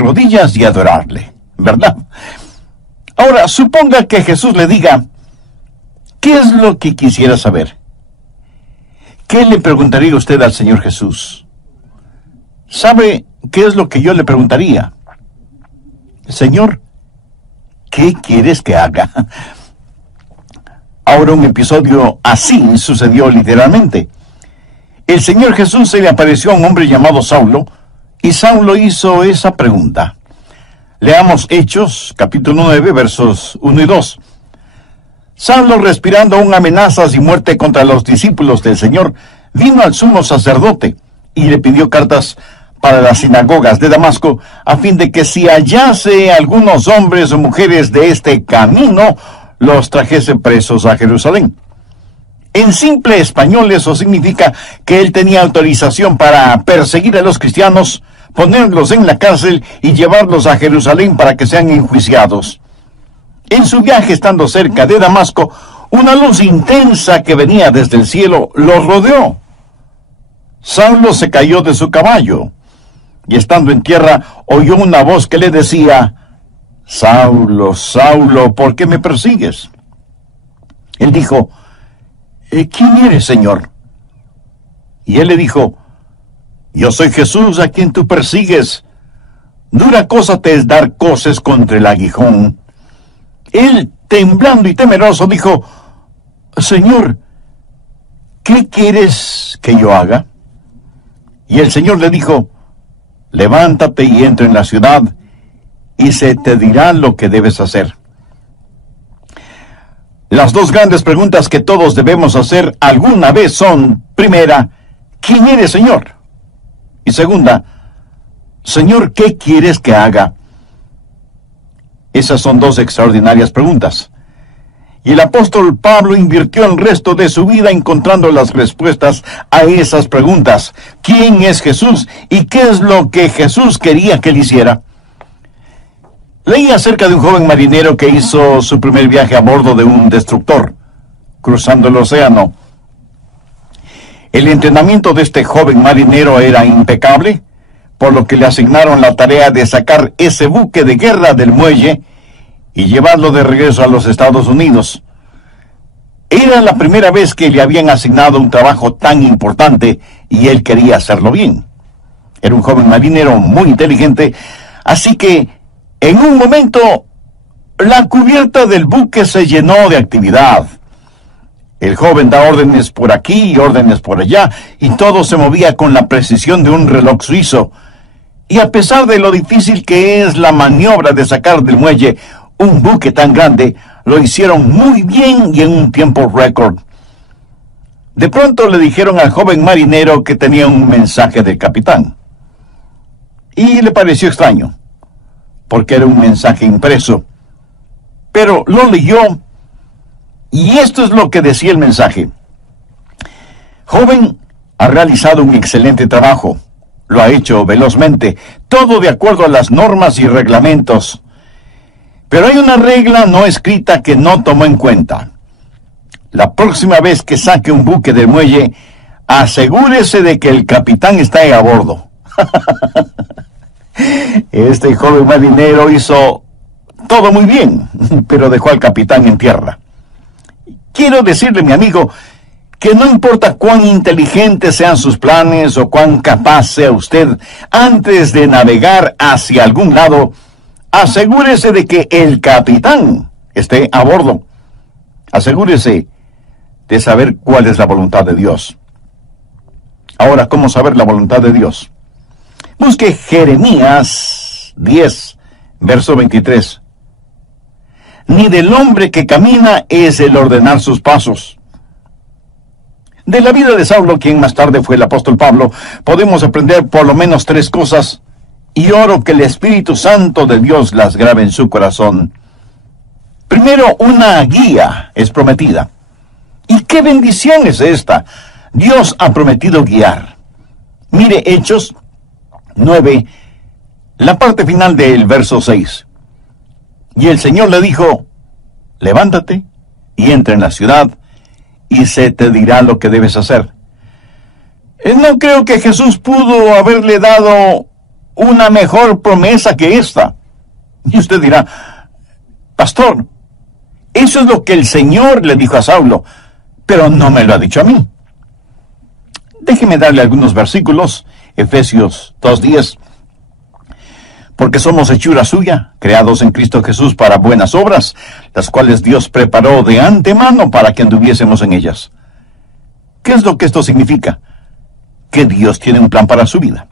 rodillas y adorarle, ¿verdad? Ahora, suponga que Jesús le diga, ¿qué es lo que quisiera saber? ¿Qué le preguntaría usted al Señor Jesús? ¿Sabe qué es lo que yo le preguntaría? Señor, ¿qué quieres que haga? Ahora, un episodio así sucedió literalmente. El Señor Jesús se le apareció a un hombre llamado Saulo, y Saulo hizo esa pregunta. Leamos Hechos, capítulo 9, versos 1 y 2. Saulo, respirando aún amenazas y muerte contra los discípulos del Señor, vino al sumo sacerdote y le pidió cartas para las sinagogas de Damasco, a fin de que si hallase algunos hombres o mujeres de este camino, los trajese presos a Jerusalén. En simple español eso significa que él tenía autorización para perseguir a los cristianos, ponerlos en la cárcel y llevarlos a Jerusalén para que sean enjuiciados. En su viaje, estando cerca de Damasco, una luz intensa que venía desde el cielo los rodeó. Saulo se cayó de su caballo, y estando en tierra, oyó una voz que le decía, Saulo, Saulo, ¿por qué me persigues? Él dijo, ¿quién eres, Señor? Y él le dijo, yo soy Jesús a quien tú persigues. Dura cosa te es dar coces contra el aguijón. Él, temblando y temeroso, dijo, Señor, ¿qué quieres que yo haga? Y el Señor le dijo, levántate y entra en la ciudad, y se te dirá lo que debes hacer. Las dos grandes preguntas que todos debemos hacer alguna vez son, primera, ¿quién eres, Señor? Y segunda, Señor, ¿qué quieres que haga? Esas son dos extraordinarias preguntas. Y el apóstol Pablo invirtió el resto de su vida encontrando las respuestas a esas preguntas. ¿Quién es Jesús? ¿Y qué es lo que Jesús quería que él hiciera? Leí acerca de un joven marinero que hizo su primer viaje a bordo de un destructor, cruzando el océano. El entrenamiento de este joven marinero era impecable, por lo que le asignaron la tarea de sacar ese buque de guerra del muelle y llevarlo de regreso a los Estados Unidos. Era la primera vez que le habían asignado un trabajo tan importante y él quería hacerlo bien. Era un joven marinero muy inteligente, así que en un momento la cubierta del buque se llenó de actividad. El joven da órdenes por aquí y órdenes por allá, y todo se movía con la precisión de un reloj suizo. Y a pesar de lo difícil que es la maniobra de sacar del muelle un buque tan grande, lo hicieron muy bien y en un tiempo récord. De pronto le dijeron al joven marinero que tenía un mensaje del capitán. Y le pareció extraño, porque era un mensaje impreso. Pero lo leyó, y esto es lo que decía el mensaje. Joven, ha realizado un excelente trabajo. Lo ha hecho velozmente, todo de acuerdo a las normas y reglamentos. Pero hay una regla no escrita que no tomó en cuenta. La próxima vez que saque un buque del muelle, asegúrese de que el capitán está a bordo. Este joven marinero hizo todo muy bien, pero dejó al capitán en tierra. Quiero decirle, mi amigo, que no importa cuán inteligentes sean sus planes o cuán capaz sea usted, antes de navegar hacia algún lado, asegúrese de que el capitán esté a bordo. Asegúrese de saber cuál es la voluntad de Dios. Ahora, ¿cómo saber la voluntad de Dios? Busque Jeremías 10, verso 23. Ni del hombre que camina es el ordenar sus pasos. De la vida de Saulo, quien más tarde fue el apóstol Pablo, podemos aprender por lo menos 3 cosas, y oro que el Espíritu Santo de Dios las grabe en su corazón. Primero, una guía es prometida. ¿Y qué bendición es esta? Dios ha prometido guiar. Mire Hechos 9, la parte final del verso 6. Y el Señor le dijo, levántate y entra en la ciudad, y se te dirá lo que debes hacer. No creo que Jesús pudo haberle dado una mejor promesa que esta. Y usted dirá, pastor, eso es lo que el Señor le dijo a Saulo, pero no me lo ha dicho a mí. Déjeme darle algunos versículos. Efesios 2:10. Porque somos hechura suya, creados en Cristo Jesús para buenas obras, las cuales Dios preparó de antemano para que anduviésemos en ellas. ¿Qué es lo que esto significa? Que Dios tiene un plan para su vida.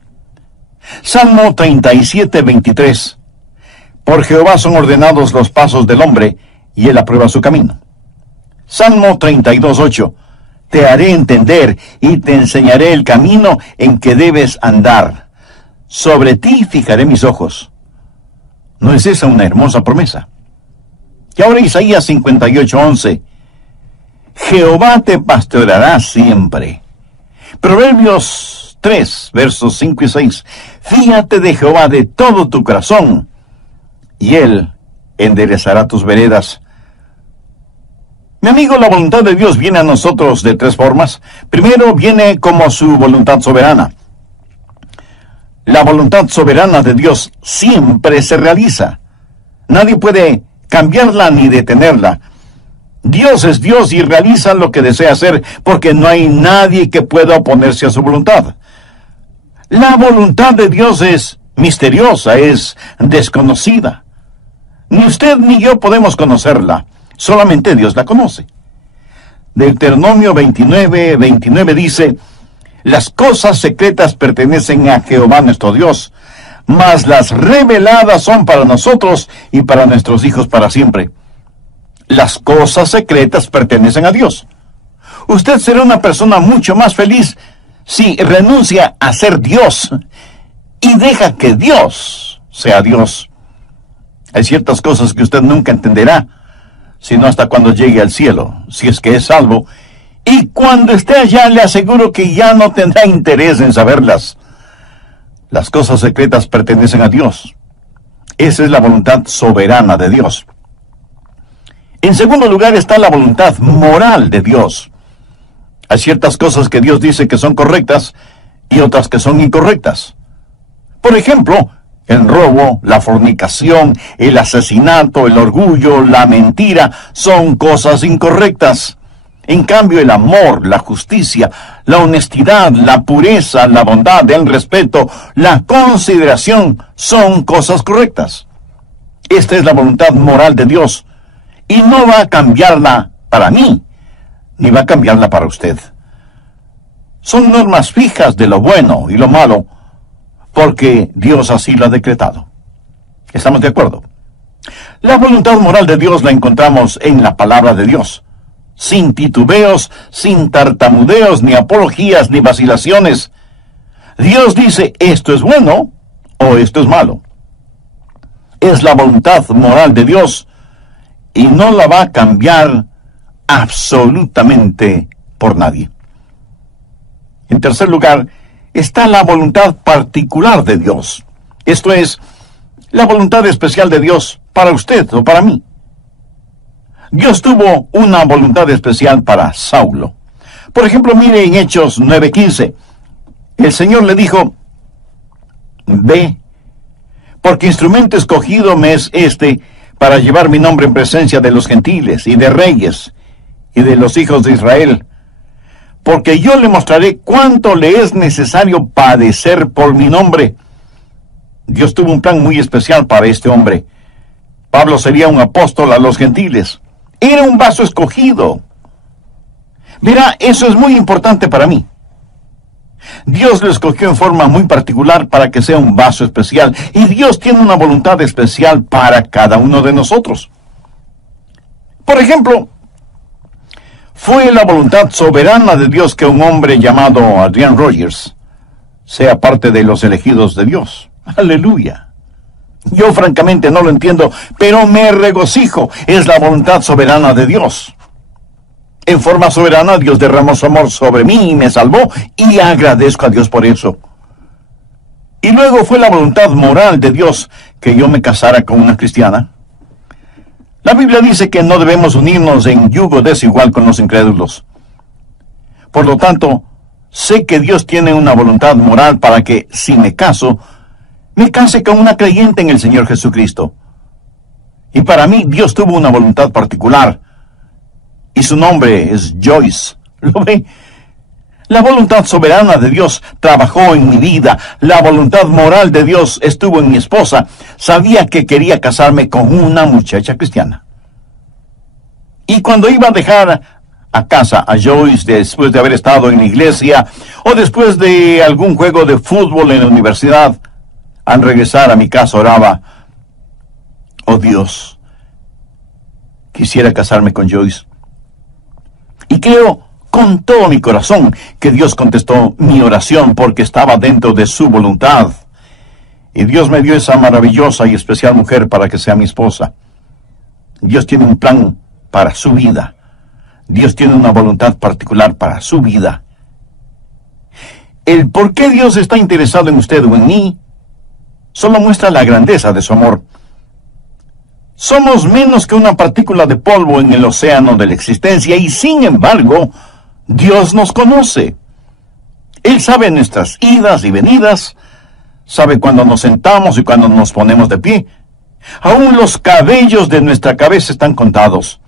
Salmo 37:23. Por Jehová son ordenados los pasos del hombre, y él aprueba su camino. Salmo 32:8. Te haré entender y te enseñaré el camino en que debes andar. Sobre ti fijaré mis ojos. ¿No es esa una hermosa promesa? Y ahora Isaías 58:11. Jehová te pastoreará siempre. Proverbios 3, versos 5 y 6. Fíate de Jehová de todo tu corazón, y él enderezará tus veredas. Mi amigo, la voluntad de Dios viene a nosotros de tres formas. Primero, viene como su voluntad soberana. La voluntad soberana de Dios siempre se realiza. Nadie puede cambiarla ni detenerla. Dios es Dios y realiza lo que desea hacer, porque no hay nadie que pueda oponerse a su voluntad. La voluntad de Dios es misteriosa, es desconocida. Ni usted ni yo podemos conocerla. Solamente Dios la conoce. Deuteronomio 29:29 dice: las cosas secretas pertenecen a Jehová nuestro Dios, mas las reveladas son para nosotros y para nuestros hijos para siempre. Las cosas secretas pertenecen a Dios. Usted será una persona mucho más feliz si renuncia a ser Dios y deja que Dios sea Dios. Hay ciertas cosas que usted nunca entenderá, sino hasta cuando llegue al cielo, si es que es salvo. Y cuando esté allá, le aseguro que ya no tendrá interés en saberlas. Las cosas secretas pertenecen a Dios. Esa es la voluntad soberana de Dios. En segundo lugar está la voluntad moral de Dios. Hay ciertas cosas que Dios dice que son correctas y otras que son incorrectas. Por ejemplo, el robo, la fornicación, el asesinato, el orgullo, la mentira son cosas incorrectas. En cambio, el amor, la justicia, la honestidad, la pureza, la bondad, el respeto, la consideración son cosas correctas. Esta es la voluntad moral de Dios, y no va a cambiarla para mí, ni va a cambiarla para usted. Son normas fijas de lo bueno y lo malo, porque Dios así lo ha decretado. ¿Estamos de acuerdo? La voluntad moral de Dios la encontramos en la palabra de Dios, sin titubeos, sin tartamudeos, ni apologías, ni vacilaciones. Dios dice, esto es bueno o esto es malo. Es la voluntad moral de Dios y no la va a cambiar absolutamente por nadie. En tercer lugar, está la voluntad particular de Dios. Esto es, la voluntad especial de Dios para usted o para mí. Dios tuvo una voluntad especial para Saulo. Por ejemplo, mire en Hechos 9:15. El Señor le dijo, ve, porque instrumento escogido me es este para llevar mi nombre en presencia de los gentiles y de reyes y de los hijos de Israel, porque yo le mostraré cuánto le es necesario padecer por mi nombre. Dios tuvo un plan muy especial para este hombre. Pablo sería un apóstol a los gentiles. Era un vaso escogido. Verá, eso es muy importante para mí. Dios lo escogió en forma muy particular para que sea un vaso especial. Y Dios tiene una voluntad especial para cada uno de nosotros. Por ejemplo, fue la voluntad soberana de Dios que un hombre llamado Adrian Rogers sea parte de los elegidos de Dios. ¡Aleluya! Yo francamente no lo entiendo, pero me regocijo. Es la voluntad soberana de Dios. En forma soberana, Dios derramó su amor sobre mí y me salvó, y agradezco a Dios por eso. Y luego fue la voluntad moral de Dios que yo me casara con una cristiana. La Biblia dice que no debemos unirnos en yugo desigual con los incrédulos. Por lo tanto, sé que Dios tiene una voluntad moral para que, si me caso, me case con una creyente en el Señor Jesucristo. Y para mí Dios tuvo una voluntad particular. Y su nombre es Joyce. ¿Lo ve? La voluntad soberana de Dios trabajó en mi vida. La voluntad moral de Dios estuvo en mi esposa. Sabía que quería casarme con una muchacha cristiana. Y cuando iba a dejar a casa a Joyce después de haber estado en la iglesia o después de algún juego de fútbol en la universidad, al regresar a mi casa oraba: oh Dios, quisiera casarme con Joyce. Y creo con todo mi corazón que Dios contestó mi oración porque estaba dentro de su voluntad. Y Dios me dio esa maravillosa y especial mujer para que sea mi esposa. Dios tiene un plan para su vida. Dios tiene una voluntad particular para su vida. El por qué Dios está interesado en usted o en mí solo muestra la grandeza de su amor. Somos menos que una partícula de polvo en el océano de la existencia y sin embargo, Dios nos conoce. Él sabe nuestras idas y venidas, sabe cuando nos sentamos y cuando nos ponemos de pie. Aún los cabellos de nuestra cabeza están contados.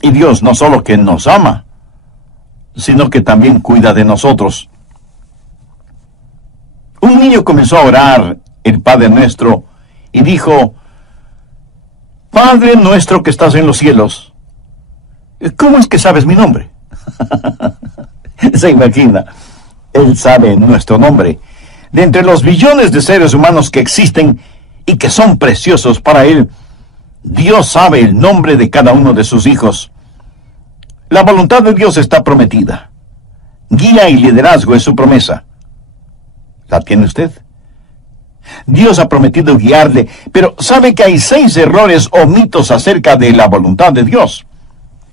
Y Dios no solo que nos ama, sino que también cuida de nosotros. Un niño comenzó a orar el Padre Nuestro y dijo: Padre nuestro que estás en los cielos. ¿Cómo es que sabes mi nombre? Se imagina, Él sabe nuestro nombre. De entre los billones de seres humanos que existen y que son preciosos para Él, Dios sabe el nombre de cada uno de sus hijos. La voluntad de Dios está prometida. Guía y liderazgo es su promesa. ¿La tiene usted? Dios ha prometido guiarle, pero sabe que hay 6 errores o mitos acerca de la voluntad de Dios.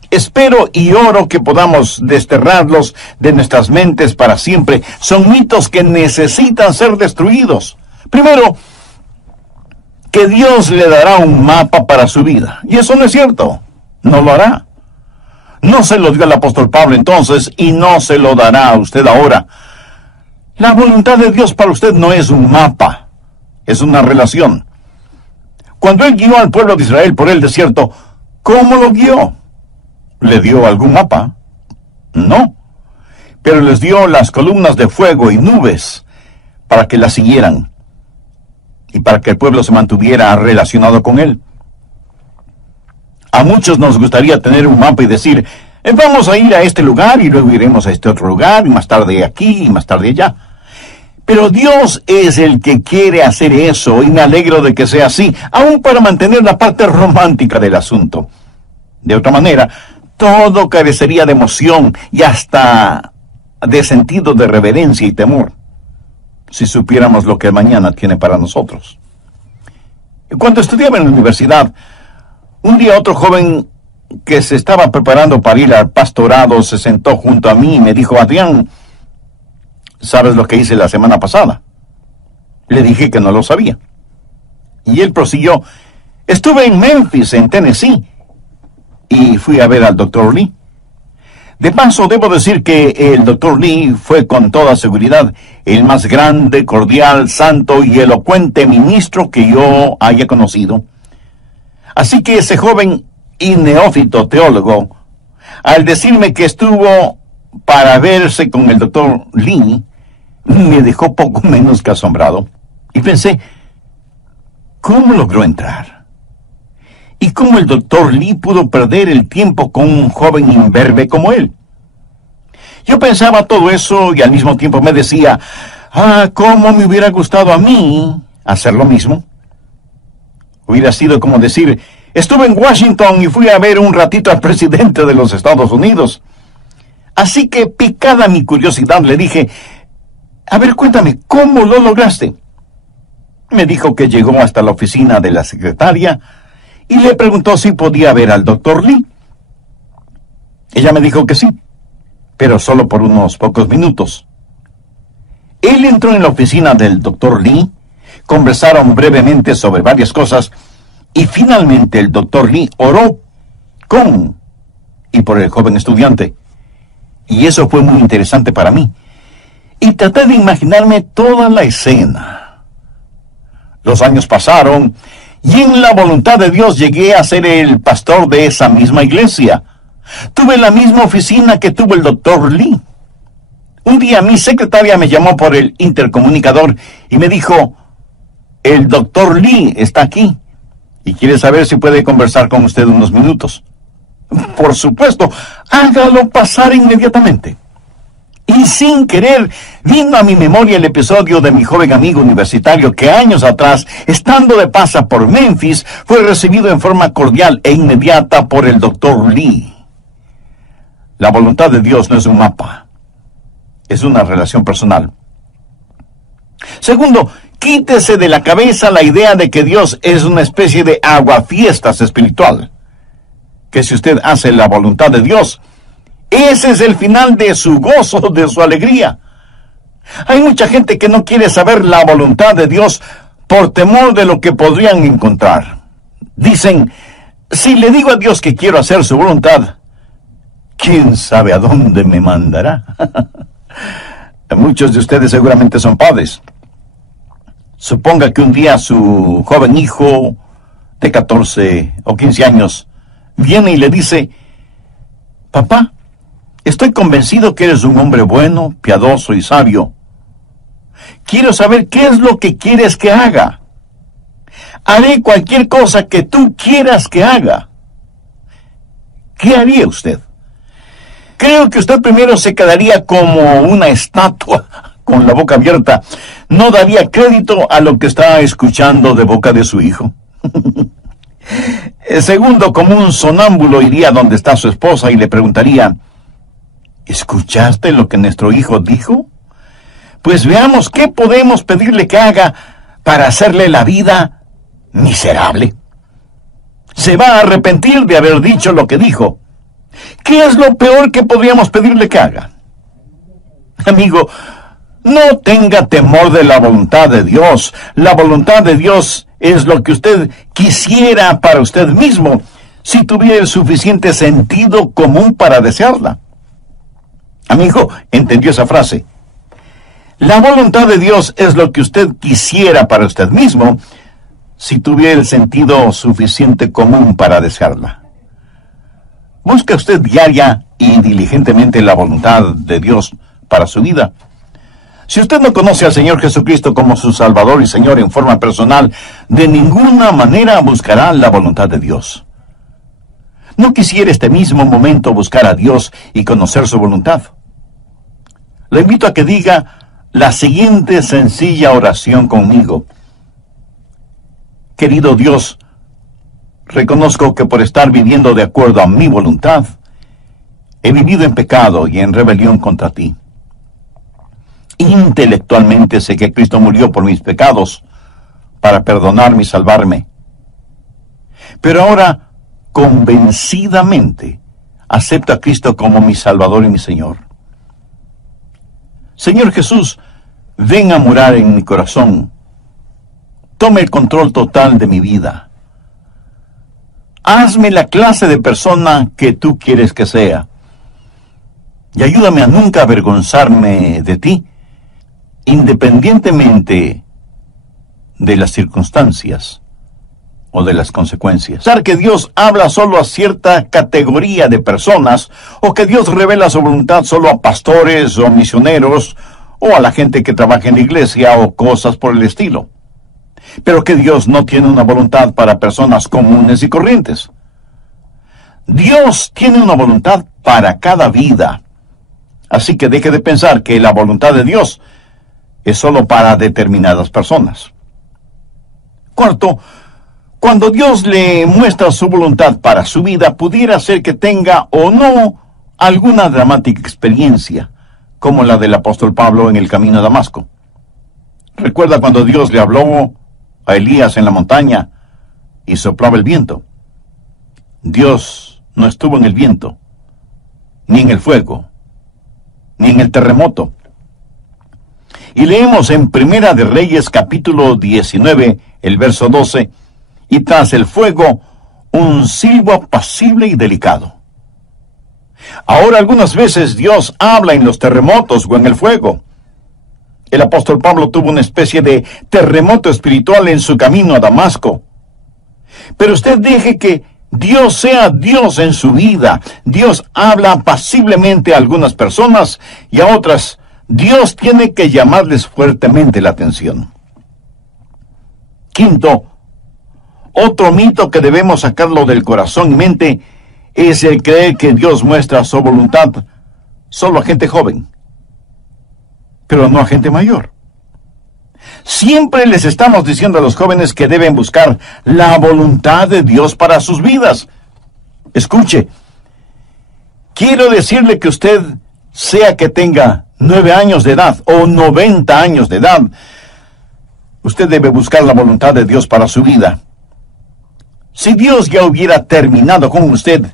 Espero y oro que podamos desterrarlos de nuestras mentes para siempre. Son mitos que necesitan ser destruidos. Primero, que Dios le dará un mapa para su vida. Y eso no es cierto. No lo hará. No se lo dio al apóstol Pablo entonces y no se lo dará a usted ahora. La voluntad de Dios para usted no es un mapa, es una relación. Cuando Él guió al pueblo de Israel por el desierto, ¿cómo lo guió? ¿Le dio algún mapa? No. Pero les dio las columnas de fuego y nubes para que las siguieran y para que el pueblo se mantuviera relacionado con Él. A muchos nos gustaría tener un mapa y decir: vamos a ir a este lugar y luego iremos a este otro lugar y más tarde aquí y más tarde allá. Pero Dios es el que quiere hacer eso y me alegro de que sea así, aún para mantener la parte romántica del asunto. De otra manera, todo carecería de emoción y hasta de sentido de reverencia y temor, si supiéramos lo que el mañana tiene para nosotros. Cuando estudiaba en la universidad, un día otro joven que se estaba preparando para ir al pastorado se sentó junto a mí y me dijo: Adrián, ¿sabes lo que hice la semana pasada? Le dije que no lo sabía. Y él prosiguió: estuve en Memphis, en Tennessee, y fui a ver al Dr. Lee. De paso, debo decir que el Dr. Lee fue con toda seguridad el más grande, cordial, santo y elocuente ministro que yo haya conocido. Así que ese joven y neófito teólogo, al decirme que estuvo para verse con el Dr. Lee, me dejó poco menos que asombrado. Y pensé: ¿cómo logró entrar? ¿Y cómo el Dr. Lee pudo perder el tiempo con un joven imberbe como él? Yo pensaba todo eso y al mismo tiempo me decía: ¿cómo me hubiera gustado a mí hacer lo mismo? Hubiera sido como decir: estuve en Washington y fui a ver un ratito al presidente de los Estados Unidos. Así que, picada mi curiosidad, le dije: a ver, cuéntame, ¿cómo lo lograste? Me dijo que llegó hasta la oficina de la secretaria y le preguntó si podía ver al Dr. Lee. Ella me dijo que sí, pero solo por unos pocos minutos. Él entró en la oficina del Dr. Lee, conversaron brevemente sobre varias cosas y finalmente el Dr. Lee oró con y por el joven estudiante. Y eso fue muy interesante para mí. Y traté de imaginarme toda la escena. Los años pasaron y en la voluntad de Dios llegué a ser el pastor de esa misma iglesia. Tuve la misma oficina que tuvo el doctor Lee. Un día mi secretaria me llamó por el intercomunicador y me dijo: el doctor Lee está aquí y quiere saber si puede conversar con usted unos minutos. Por supuesto, hágalo pasar inmediatamente. Y sin querer, vino a mi memoria el episodio de mi joven amigo universitario que años atrás, estando de paso por Memphis, fue recibido en forma cordial e inmediata por el doctor Lee. La voluntad de Dios no es un mapa, es una relación personal. Segundo, quítese de la cabeza la idea de que Dios es una especie de aguafiestas espiritual. Que si usted hace la voluntad de Dios, ese es el final de su gozo, de su alegría. Hay mucha gente que no quiere saber la voluntad de Dios por temor de lo que podrían encontrar. Dicen: si le digo a Dios que quiero hacer su voluntad, ¿quién sabe a dónde me mandará? Muchos de ustedes seguramente son padres. Suponga que un día su joven hijo de 14 o 15 años viene y le dice: papá, estoy convencido que eres un hombre bueno, piadoso y sabio. Quiero saber qué es lo que quieres que haga. Haré cualquier cosa que tú quieras que haga. ¿Qué haría usted? Creo que usted primero se quedaría como una estatua con la boca abierta. No daría crédito a lo que está escuchando de boca de su hijo. Segundo, como un sonámbulo, iría donde está su esposa y le preguntaría: ¿escuchaste lo que nuestro hijo dijo? Pues veamos qué podemos pedirle que haga para hacerle la vida miserable. Se va a arrepentir de haber dicho lo que dijo. ¿Qué es lo peor que podríamos pedirle que haga? Amigo, no tenga temor de la voluntad de Dios. La voluntad de Dios es lo que usted quisiera para usted mismo, si tuviera el suficiente sentido común para desearla. Amigo, ¿entendió esa frase? La voluntad de Dios es lo que usted quisiera para usted mismo, si tuviera el sentido suficiente común para desearla. ¿Busca usted diaria y diligentemente la voluntad de Dios para su vida? Si usted no conoce al Señor Jesucristo como su Salvador y Señor en forma personal, de ninguna manera buscará la voluntad de Dios. ¿No quisiera este mismo momento buscar a Dios y conocer su voluntad? Le invito a que diga la siguiente sencilla oración conmigo. Querido Dios, reconozco que por estar viviendo de acuerdo a mi voluntad, he vivido en pecado y en rebelión contra ti. Intelectualmente sé que Cristo murió por mis pecados para perdonarme y salvarme. Pero ahora, convencidamente, acepto a Cristo como mi Salvador y mi Señor. Señor Jesús, ven a morar en mi corazón. Tome el control total de mi vida. Hazme la clase de persona que tú quieres que sea. Y ayúdame a nunca avergonzarme de ti, independientemente de las circunstancias o de las consecuencias. Pensar que Dios habla solo a cierta categoría de personas, o que Dios revela su voluntad solo a pastores o misioneros, o a la gente que trabaja en la iglesia, o cosas por el estilo. Pero que Dios no tiene una voluntad para personas comunes y corrientes. Dios tiene una voluntad para cada vida. Así que deje de pensar que la voluntad de Dios es solo para determinadas personas. Cuarto, cuando Dios le muestra su voluntad para su vida, pudiera ser que tenga o no alguna dramática experiencia, como la del apóstol Pablo en el camino a Damasco. ¿Recuerda cuando Dios le habló a Elías en la montaña y soplaba el viento? Dios no estuvo en el viento, ni en el fuego, ni en el terremoto. Y leemos en Primera de Reyes, capítulo 19, el verso 12, y tras el fuego, un silbo apacible y delicado. Ahora algunas veces Dios habla en los terremotos o en el fuego. El apóstol Pablo tuvo una especie de terremoto espiritual en su camino a Damasco. Pero usted deje que Dios sea Dios en su vida. Dios habla apaciblemente a algunas personas y a otras Dios tiene que llamarles fuertemente la atención. Quinto, otro mito que debemos sacarlo del corazón y mente es el creer que Dios muestra su voluntad solo a gente joven, pero no a gente mayor. Siempre les estamos diciendo a los jóvenes que deben buscar la voluntad de Dios para sus vidas. Escuche, quiero decirle que usted, sea que tenga 9 años de edad o 90 años de edad, usted debe buscar la voluntad de Dios para su vida. Si Dios ya hubiera terminado con usted,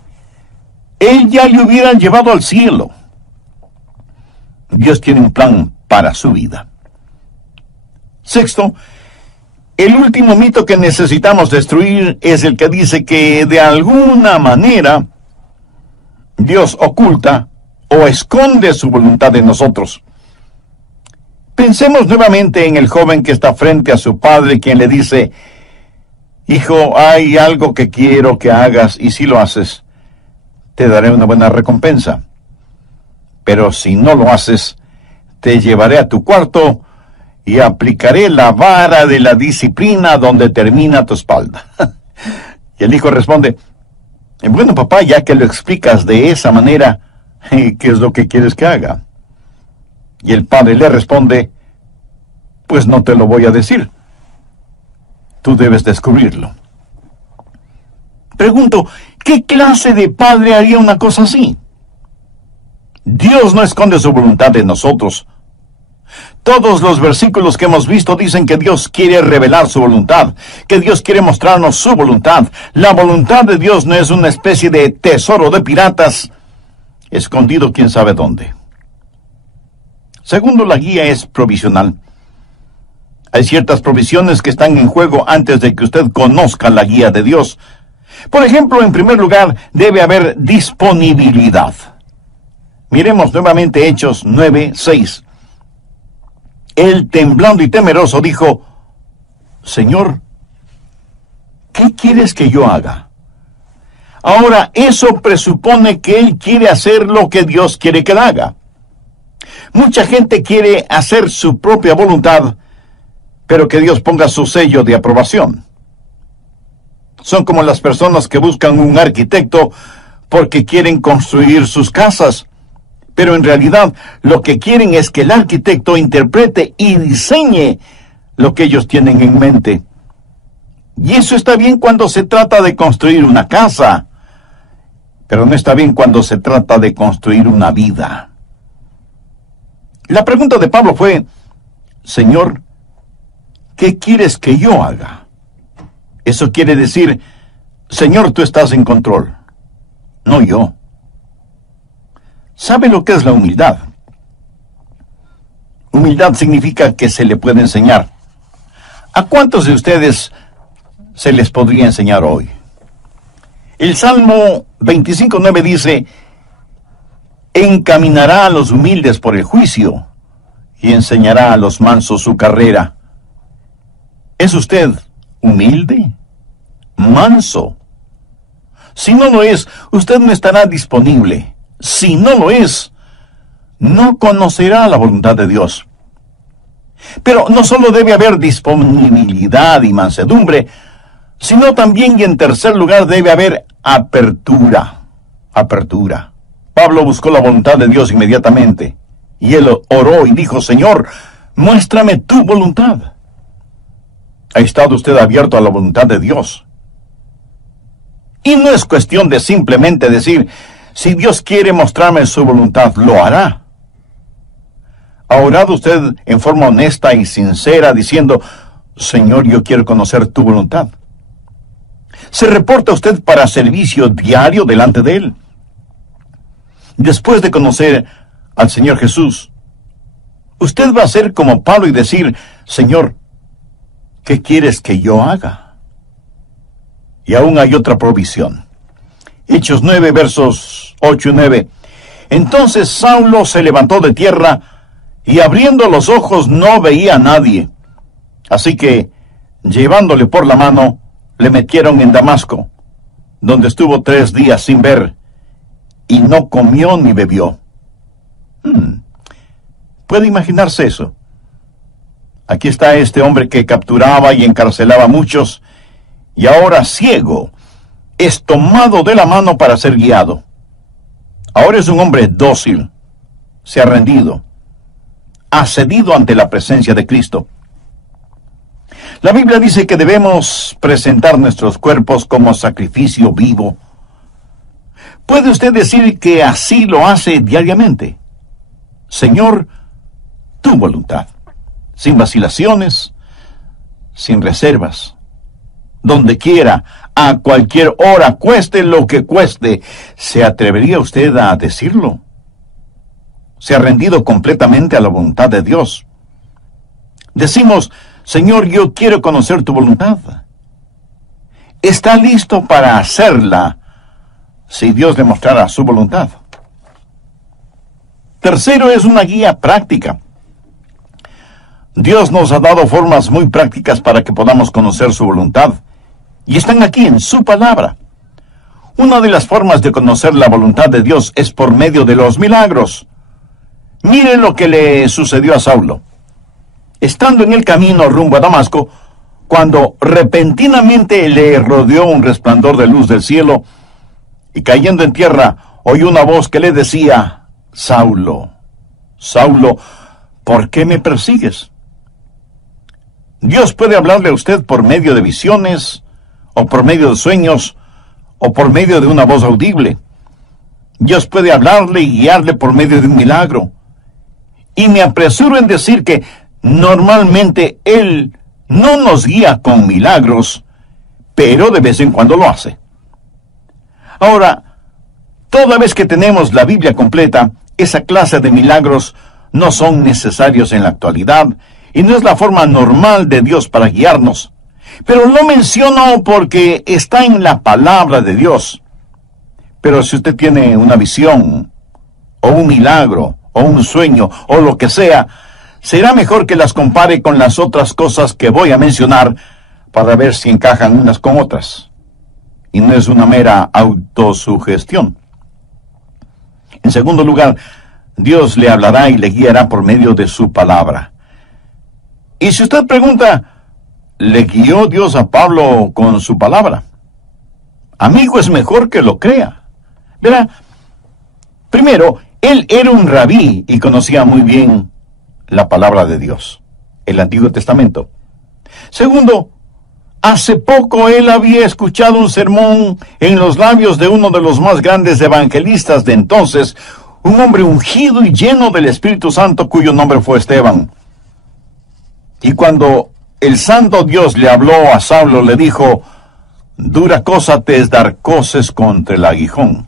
Él ya le hubiera llevado al cielo. Dios tiene un plan para su vida. Sexto, el último mito que necesitamos destruir es el que dice que de alguna manera Dios oculta o esconde su voluntad de nosotros. Pensemos nuevamente en el joven que está frente a su padre, quien le dice: hijo, hay algo que quiero que hagas, y si lo haces, te daré una buena recompensa. Pero si no lo haces, te llevaré a tu cuarto y aplicaré la vara de la disciplina donde termina tu espalda. Y el hijo responde: bueno, papá, ya que lo explicas de esa manera, ¿qué es lo que quieres que haga? Y el padre le responde: pues no te lo voy a decir. Tú debes descubrirlo. Pregunto, ¿qué clase de padre haría una cosa así? Dios no esconde su voluntad de nosotros. Todos los versículos que hemos visto dicen que Dios quiere revelar su voluntad, que Dios quiere mostrarnos su voluntad. La voluntad de Dios no es una especie de tesoro de piratas, escondido quién sabe dónde. Segundo, la guía es provisional. Hay ciertas provisiones que están en juego antes de que usted conozca la guía de Dios. Por ejemplo, en primer lugar, debe haber disponibilidad. Miremos nuevamente Hechos 9:6. Él, temblando y temeroso, dijo: Señor, ¿qué quieres que yo haga? Ahora, eso presupone que él quiere hacer lo que Dios quiere que él haga. Mucha gente quiere hacer su propia voluntad, pero que Dios ponga su sello de aprobación. Son como las personas que buscan un arquitecto porque quieren construir sus casas, pero en realidad lo que quieren es que el arquitecto interprete y diseñe lo que ellos tienen en mente. Y eso está bien cuando se trata de construir una casa, pero no está bien cuando se trata de construir una vida. La pregunta de Pablo fue: Señor, ¿qué quieres que yo haga? Eso quiere decir: Señor, tú estás en control, no yo. ¿Sabe lo que es la humildad? Humildad significa que se le puede enseñar. ¿A cuántos de ustedes se les podría enseñar hoy? El Salmo 25:9 dice: encaminará a los humildes por el juicio y enseñará a los mansos su carrera. ¿Es usted humilde? ¿Manso? Si no lo es, usted no estará disponible. Si no lo es, no conocerá la voluntad de Dios. Pero no solo debe haber disponibilidad y mansedumbre, sino también, y en tercer lugar, debe haber apertura. Apertura. Pablo buscó la voluntad de Dios inmediatamente, y él oró y dijo: Señor, muéstrame tu voluntad. ¿Ha estado usted abierto a la voluntad de Dios? Y no es cuestión de simplemente decir: si Dios quiere mostrarme su voluntad, lo hará. ¿Ha orado usted en forma honesta y sincera diciendo: Señor, yo quiero conocer tu voluntad? ¿Se reporta usted para servicio diario delante de Él? Después de conocer al Señor Jesús, usted va a ser como Pablo y decir: Señor, ¿qué quieres que yo haga? Y aún hay otra provisión. Hechos 9, versos 8 y 9. Entonces Saulo se levantó de tierra y abriendo los ojos no veía a nadie. Así que, llevándole por la mano, le metieron en Damasco, donde estuvo 3 días sin ver, y no comió ni bebió. ¿Puede imaginarse eso? Aquí está este hombre que capturaba y encarcelaba a muchos, y ahora ciego, es tomado de la mano para ser guiado. Ahora es un hombre dócil, se ha rendido, ha cedido ante la presencia de Cristo. La Biblia dice que debemos presentar nuestros cuerpos como sacrificio vivo. ¿Puede usted decir que así lo hace diariamente? Señor, tu voluntad, sin vacilaciones, sin reservas, donde quiera, a cualquier hora, cueste lo que cueste. ¿Se atrevería usted a decirlo? ¿Se ha rendido completamente a la voluntad de Dios? Decimos, Señor, yo quiero conocer tu voluntad. ¿Está listo para hacerla si Dios le mostrara su voluntad? Tercero, es una guía práctica. Dios nos ha dado formas muy prácticas para que podamos conocer su voluntad, y están aquí en su palabra. Una de las formas de conocer la voluntad de Dios es por medio de los milagros. Mire lo que le sucedió a Saulo. Estando en el camino rumbo a Damasco, cuando repentinamente le rodeó un resplandor de luz del cielo, y cayendo en tierra, oyó una voz que le decía, Saulo, Saulo, ¿por qué me persigues? Dios puede hablarle a usted por medio de visiones, o por medio de sueños, o por medio de una voz audible. Dios puede hablarle y guiarle por medio de un milagro. Y me apresuro en decir que normalmente Él no nos guía con milagros, pero de vez en cuando lo hace. Ahora, toda vez que tenemos la Biblia completa, esa clase de milagros no son necesarios en la actualidad, y no es la forma normal de Dios para guiarnos. Pero lo menciono porque está en la palabra de Dios. Pero si usted tiene una visión, o un milagro, o un sueño, o lo que sea, será mejor que las compare con las otras cosas que voy a mencionar para ver si encajan unas con otras. Y no es una mera autosugestión. En segundo lugar, Dios le hablará y le guiará por medio de su palabra. Y si usted pregunta, ¿le guió Dios a Pablo con su palabra? Amigo, es mejor que lo crea. Verá, primero, él era un rabí y conocía muy bien la palabra de Dios, el Antiguo Testamento. Segundo, hace poco él había escuchado un sermón en los labios de uno de los más grandes evangelistas de entonces, un hombre ungido y lleno del Espíritu Santo, cuyo nombre fue Esteban. Y cuando el santo Dios le habló a Saulo, le dijo, dura cosa te es dar coces contra el aguijón.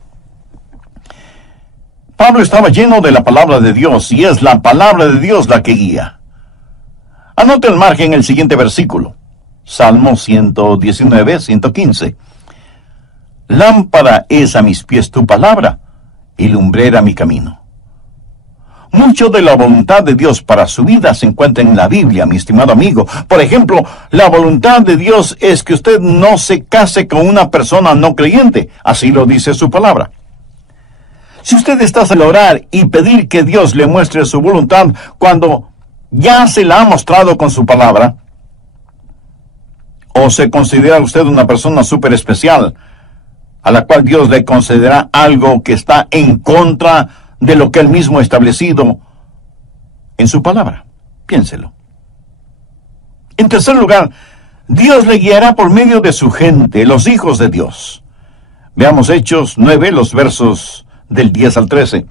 Pablo estaba lleno de la palabra de Dios, y es la palabra de Dios la que guía. Anote al margen el siguiente versículo, Salmo 119, 115. Lámpara es a mis pies tu palabra, y lumbrera mi camino. Mucho de la voluntad de Dios para su vida se encuentra en la Biblia, mi estimado amigo. Por ejemplo, la voluntad de Dios es que usted no se case con una persona no creyente. Así lo dice su palabra. Si usted está a orar y pedir que Dios le muestre su voluntad cuando ya se la ha mostrado con su palabra, o se considera usted una persona súper especial, a la cual Dios le concederá algo que está en contra de lo que Él mismo ha establecido en su palabra. Piénselo. En tercer lugar, Dios le guiará por medio de su gente, los hijos de Dios. Veamos Hechos 9, los versos del 10 al 13.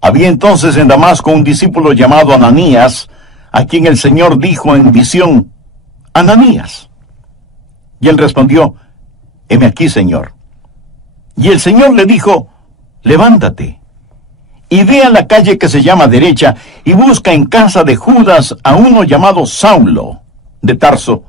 Había entonces en Damasco un discípulo llamado Ananías, a quien el Señor dijo en visión, Ananías. Y él respondió, heme aquí, Señor. Y el Señor le dijo, levántate, y ve a la calle que se llama Derecha, y busca en casa de Judas a uno llamado Saulo, de Tarso,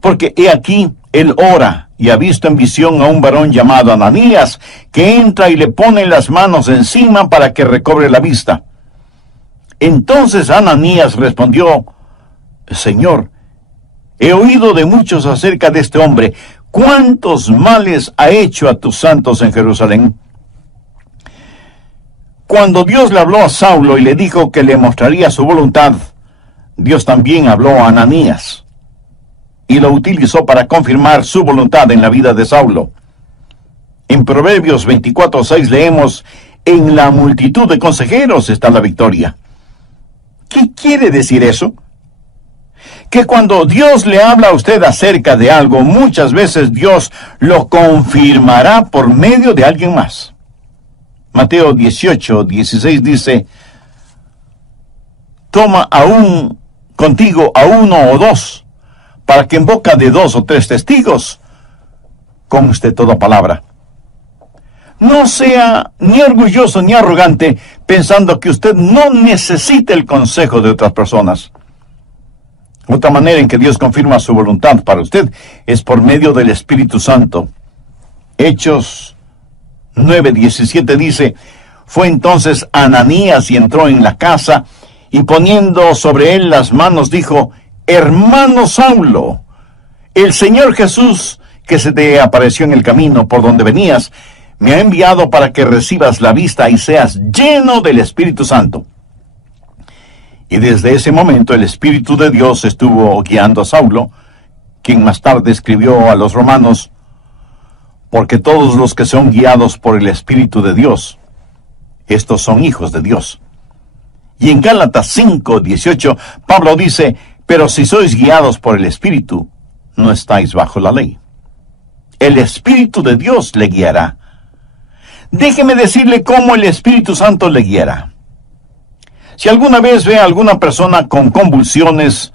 porque he aquí, él ora, y ha visto en visión a un varón llamado Ananías, que entra y le pone las manos encima para que recobre la vista. Entonces Ananías respondió: Señor, he oído de muchos acerca de este hombre. ¿Cuántos males ha hecho a tus santos en Jerusalén? Cuando Dios le habló a Saulo y le dijo que le mostraría su voluntad, Dios también habló a Ananías y lo utilizó para confirmar su voluntad en la vida de Saulo. En Proverbios 24:6 leemos: en la multitud de consejeros está la victoria. ¿Qué quiere decir eso? Que cuando Dios le habla a usted acerca de algo, muchas veces Dios lo confirmará por medio de alguien más. Mateo 18:16 dice: toma aún contigo a uno o dos, para que en boca de 2 o 3 testigos conste toda palabra. No sea ni orgulloso ni arrogante pensando que usted no necesita el consejo de otras personas. Otra manera en que Dios confirma su voluntad para usted es por medio del Espíritu Santo. Hechos 9:17 dice: fue entonces Ananías y entró en la casa, y poniendo sobre él las manos dijo: hermano Saulo, el Señor Jesús, que se te apareció en el camino por donde venías, me ha enviado para que recibas la vista y seas lleno del Espíritu Santo. Y desde ese momento el Espíritu de Dios estuvo guiando a Saulo, quien más tarde escribió a los romanos: porque todos los que son guiados por el Espíritu de Dios, estos son hijos de Dios. Y en Gálatas 5:18, Pablo dice: pero si sois guiados por el Espíritu, no estáis bajo la ley. El Espíritu de Dios le guiará. Déjeme decirle cómo el Espíritu Santo le guiará. Si alguna vez ve a alguna persona con convulsiones,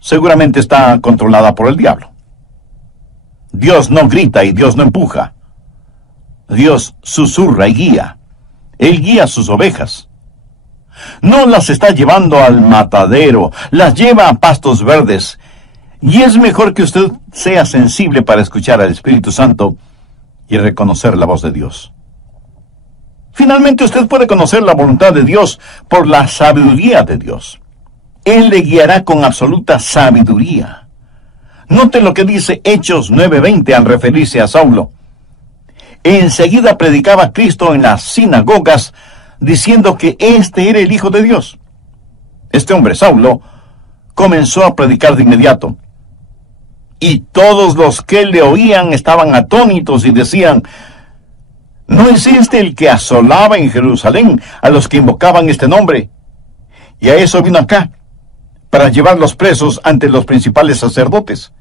seguramente está controlada por el diablo. Dios no grita y Dios no empuja. Dios susurra y guía. Él guía a sus ovejas. No las está llevando al matadero, las lleva a pastos verdes. Y es mejor que usted sea sensible para escuchar al Espíritu Santo y reconocer la voz de Dios. Finalmente, usted puede conocer la voluntad de Dios por la sabiduría de Dios. Él le guiará con absoluta sabiduría. Note lo que dice Hechos 9:20 al referirse a Saulo. Enseguida predicaba Cristo en las sinagogas, diciendo que este era el Hijo de Dios. Este hombre, Saulo, comenzó a predicar de inmediato. Y todos los que le oían estaban atónitos y decían: ¿no es este el que asolaba en Jerusalén a los que invocaban este nombre? Y a eso vino acá, para llevarlos presos ante los principales sacerdotes.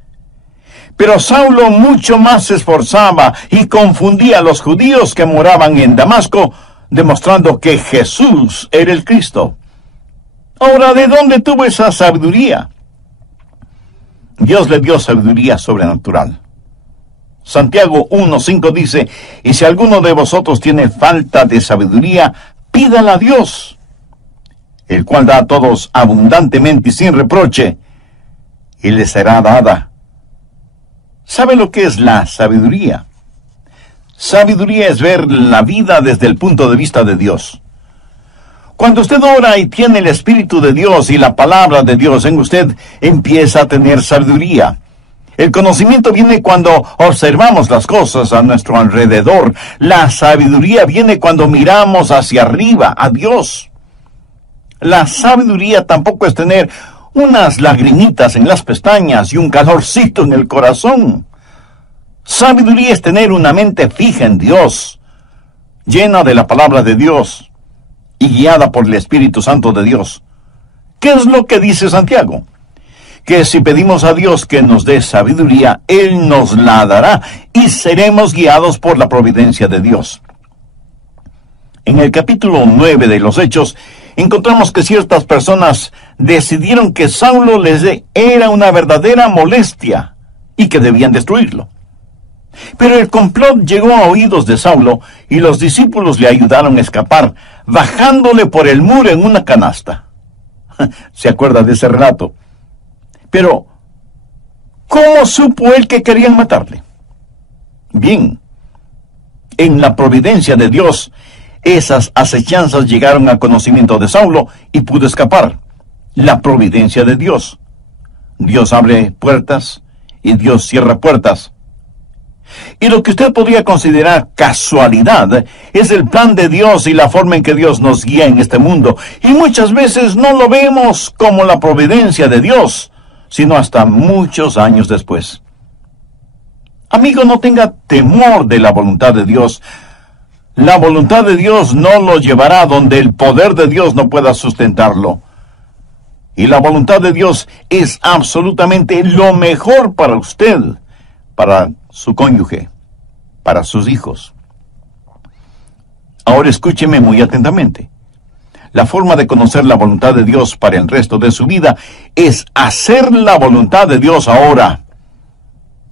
Pero Saulo mucho más se esforzaba y confundía a los judíos que moraban en Damasco, demostrando que Jesús era el Cristo. Ahora, ¿de dónde tuvo esa sabiduría? Dios le dio sabiduría sobrenatural. Santiago 1:5 dice: y si alguno de vosotros tiene falta de sabiduría, pídala a Dios, el cual da a todos abundantemente y sin reproche, y le será dada. ¿Sabe lo que es la sabiduría? Sabiduría es ver la vida desde el punto de vista de Dios. Cuando usted ora y tiene el Espíritu de Dios y la palabra de Dios en usted, empieza a tener sabiduría. El conocimiento viene cuando observamos las cosas a nuestro alrededor. La sabiduría viene cuando miramos hacia arriba, a Dios. La sabiduría tampoco es tener unas lagrimitas en las pestañas y un calorcito en el corazón. Sabiduría es tener una mente fija en Dios, llena de la palabra de Dios y guiada por el Espíritu Santo de Dios. ¿Qué es lo que dice Santiago? Que si pedimos a Dios que nos dé sabiduría, Él nos la dará y seremos guiados por la providencia de Dios. En el capítulo 9 de los Hechos, encontramos que ciertas personas decidieron que Saulo era una verdadera molestia y que debían destruirlo. Pero el complot llegó a oídos de Saulo y los discípulos le ayudaron a escapar, bajándole por el muro en una canasta. ¿Se acuerda de ese relato? Pero, ¿cómo supo él que querían matarle? Bien, en la providencia de Dios, Esas acechanzas llegaron al conocimiento de Saulo y pudo escapar. La providencia de Dios. Dios abre puertas y Dios cierra puertas. Y lo que usted podría considerar casualidad es el plan de Dios y la forma en que Dios nos guía en este mundo. Y muchas veces no lo vemos como la providencia de Dios, sino hasta muchos años después. Amigo, no tenga temor de la voluntad de Dios. La voluntad de Dios no lo llevará donde el poder de Dios no pueda sustentarlo. Y la voluntad de Dios es absolutamente lo mejor para usted, para su cónyuge, para sus hijos. Ahora escúcheme muy atentamente. La forma de conocer la voluntad de Dios para el resto de su vida es hacer la voluntad de Dios ahora.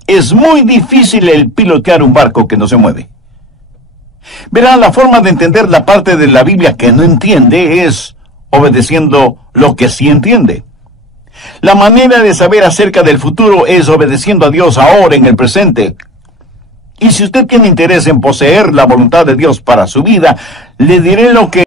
Es muy difícil el pilotear un barco que no se mueve. Verá, la forma de entender la parte de la Biblia que no entiende es obedeciendo lo que sí entiende. La manera de saber acerca del futuro es obedeciendo a Dios ahora en el presente. Y si usted tiene interés en poseer la voluntad de Dios para su vida, le diré lo que